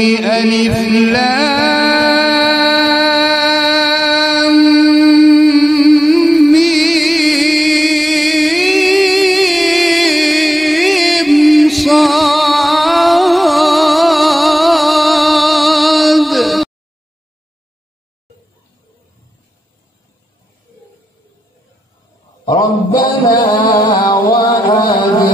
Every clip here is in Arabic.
ألف لام ميم صاد. ربنا وأدخلهم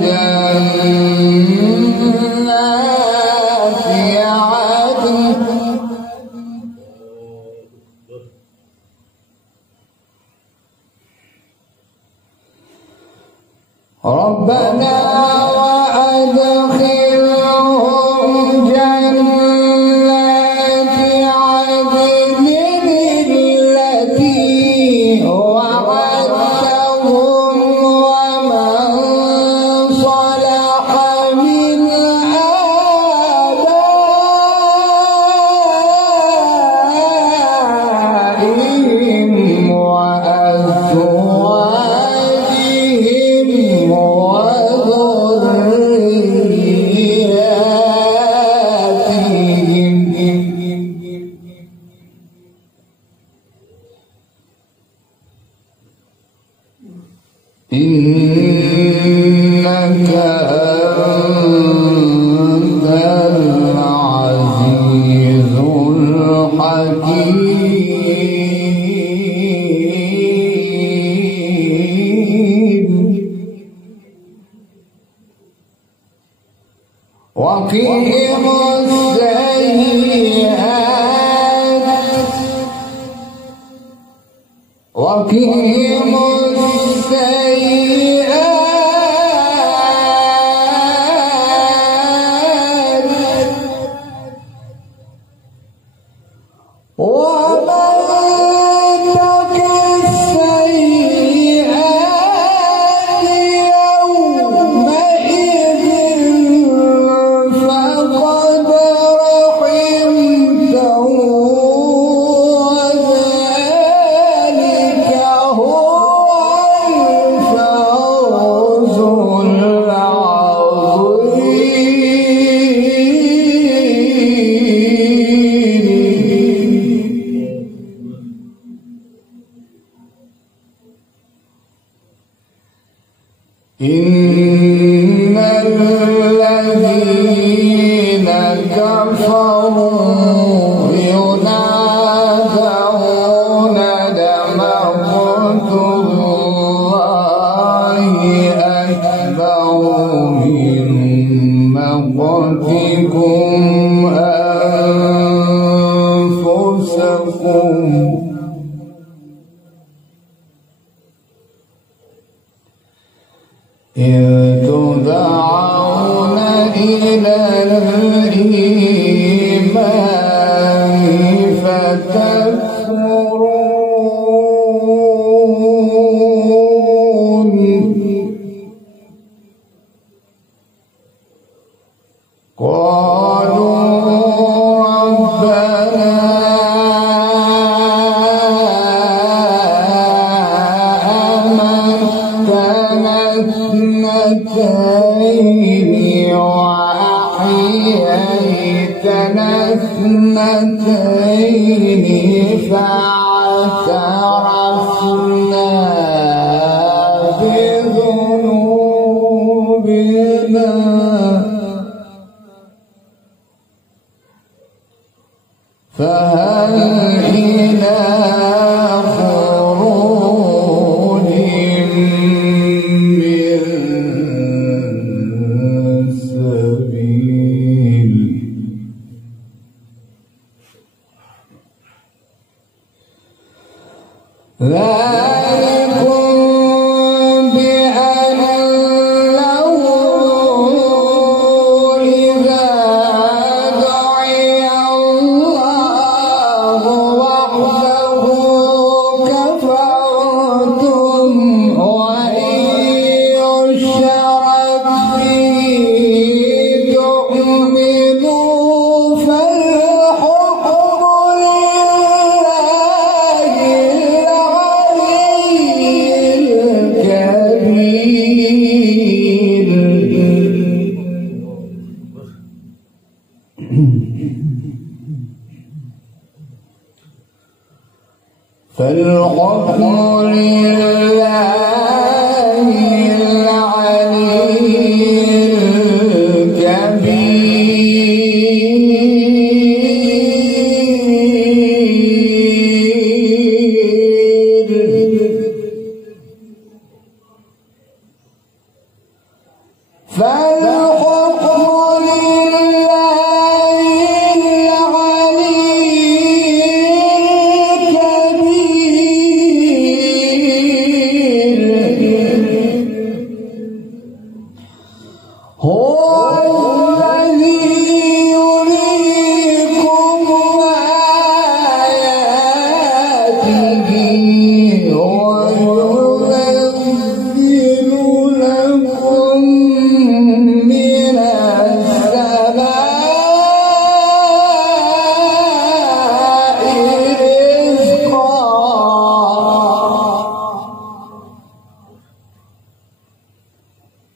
جنات عدن ربنا وأدخلهم جنات عدن التي وعدتهم ومن صلح من آبائهم وأزواجهم وذرياتهم إنك أنت العزيز الحكيم. وقهم السيئات وقهم السيئات ومن تق السيئات يومئذ فقد رحمته وذلك هو الفوز العظيم. إن الذين كفروا ينادون لمقت الله أكبر من مقتكم أنفسكم إذ تدعون إلى الإيمان فتكفرون. قالوا ربنا اثنتين وأحييتنا اثنتين فاعترفنا بذنوبنا فهل إلى خروج من سبيل. ذلكم بأنه إذا دعي الله وحده كفرتم وإن يشرك به تؤمنوا فالحكم لله العلي فالحكم لله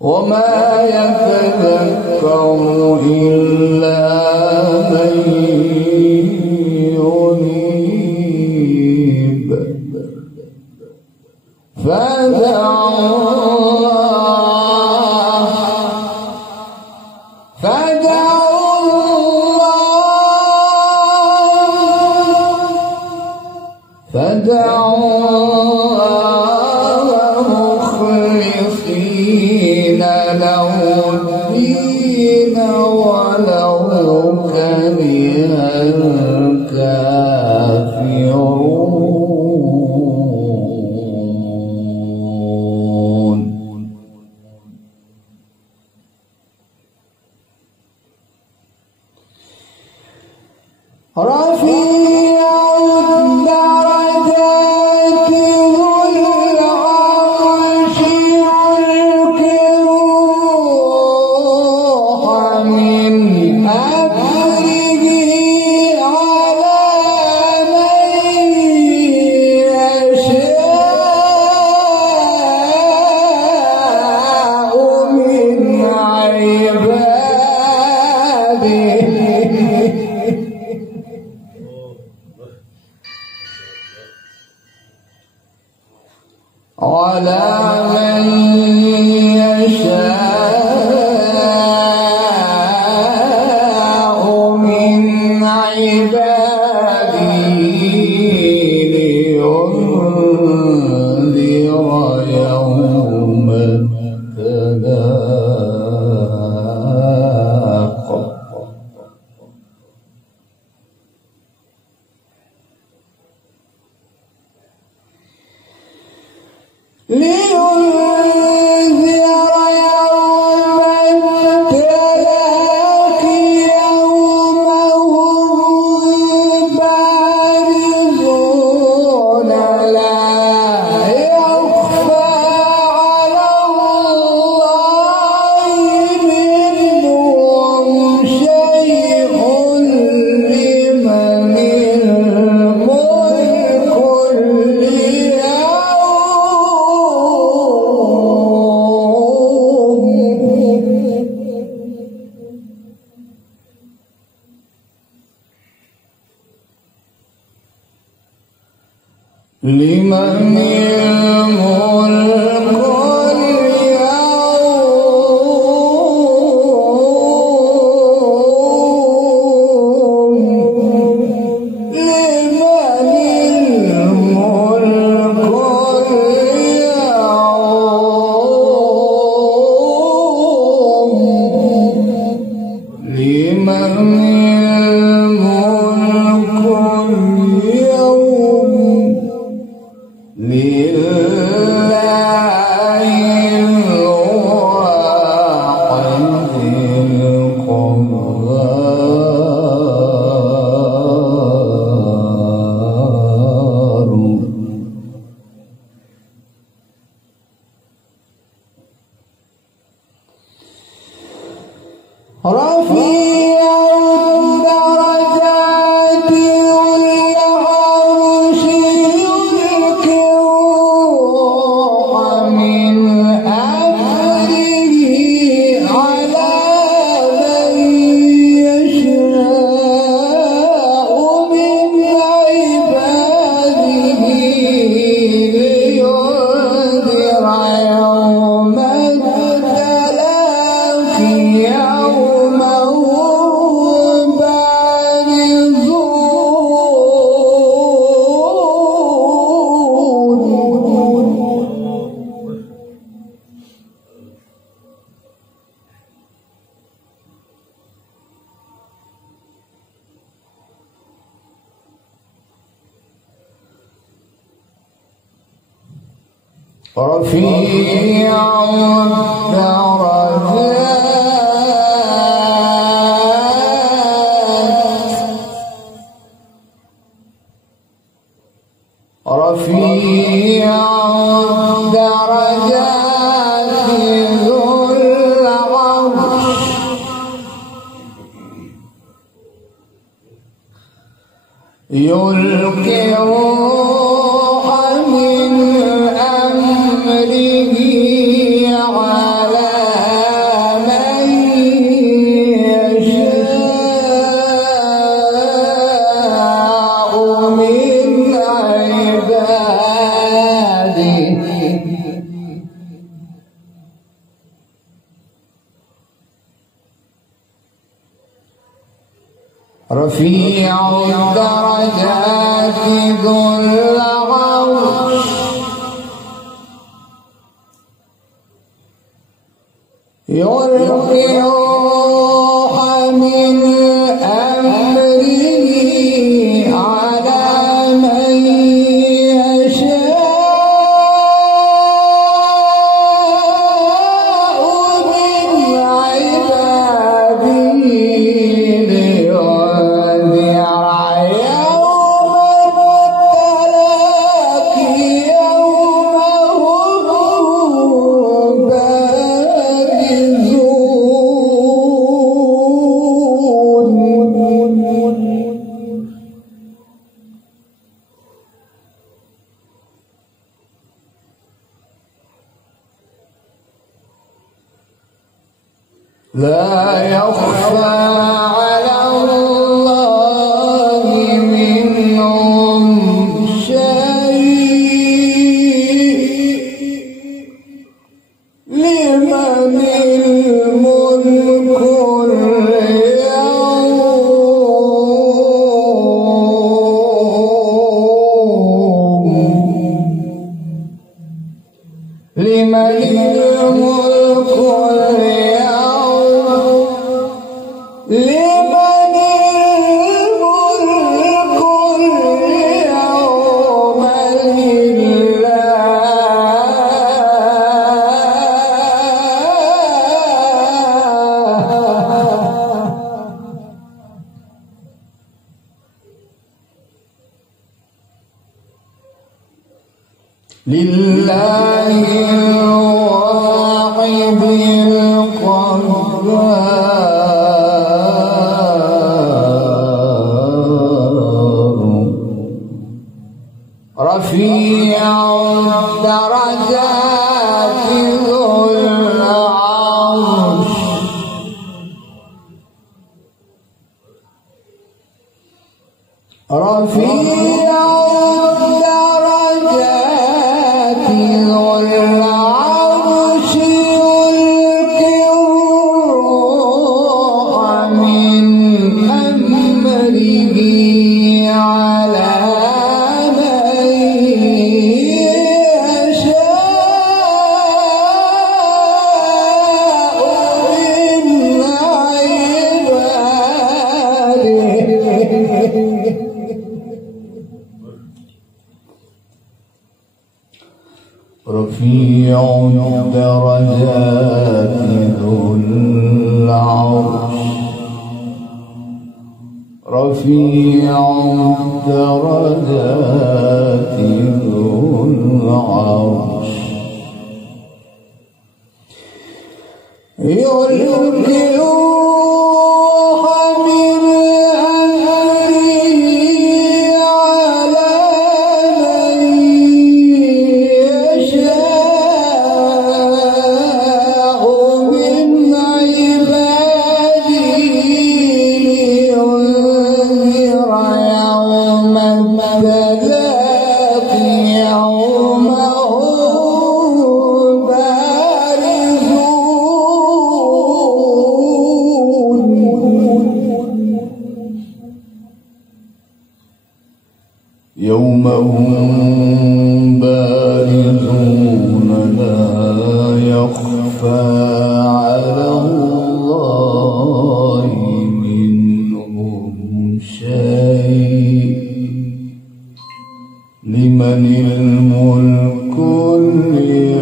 وما يتذكر إلا من ينيب فدعوا مخلصين له الدين ولو كره الكافرون. رفيع الدرجات ذو العرش يلقي الروح من أمره على من يشاء من عباده على من يشاء من عباده لينذر يوم التلاق. لينذر يوم التلاق يوم هم بارزون لا يخفى على الله منهم شيء لمن الملك لمن الملك رفيع الدرجات ذو العرش يلقي الروح من أمره على من يشاء رفيع الدرجات رفيع الدرجات ذو العرش يلقي الروح من أمره على من يشاء من عباده رفيع الدرجات ذو العرش يلقي الروح من أمره على من يشاء من عباده لا يخفى على الله منهم شيء لمن الملك اليوم لمن الملك لمن الملك اليوم لله الواحد القهار رفيع الدرجات ذو العرش رفيع الدرجات ذو العرش يلقي الروح من أمره على من يشاء من عباده رفيع الدرجات ذو العرش رفيع الدرجات ذو العرش يلقي الروح من أمره على من يشاء من عباده لينذر يوم التلاقي يوم هم بارزون يوم هم بارزون لا يخفى على الله منهم شيء لمن الملك اليوم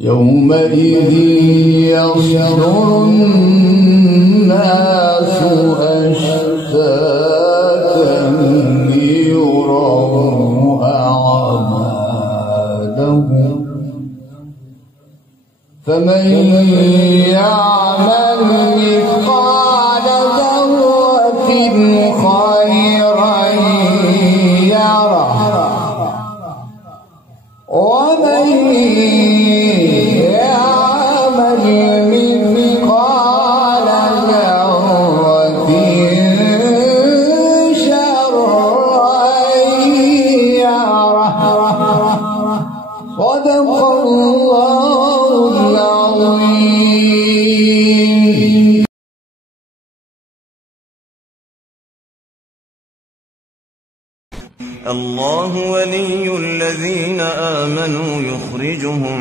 يومئذ يصدر الناس أشتاتا ليروا أعمالهم فمن يعمل مثقال ذرة خيرا يره ومن يعمل مثقال ذرة شرا يره صدق الله العظيم. الله ولي الذين آمنوا يخرجهم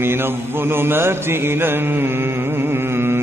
من الظلمات إلى النور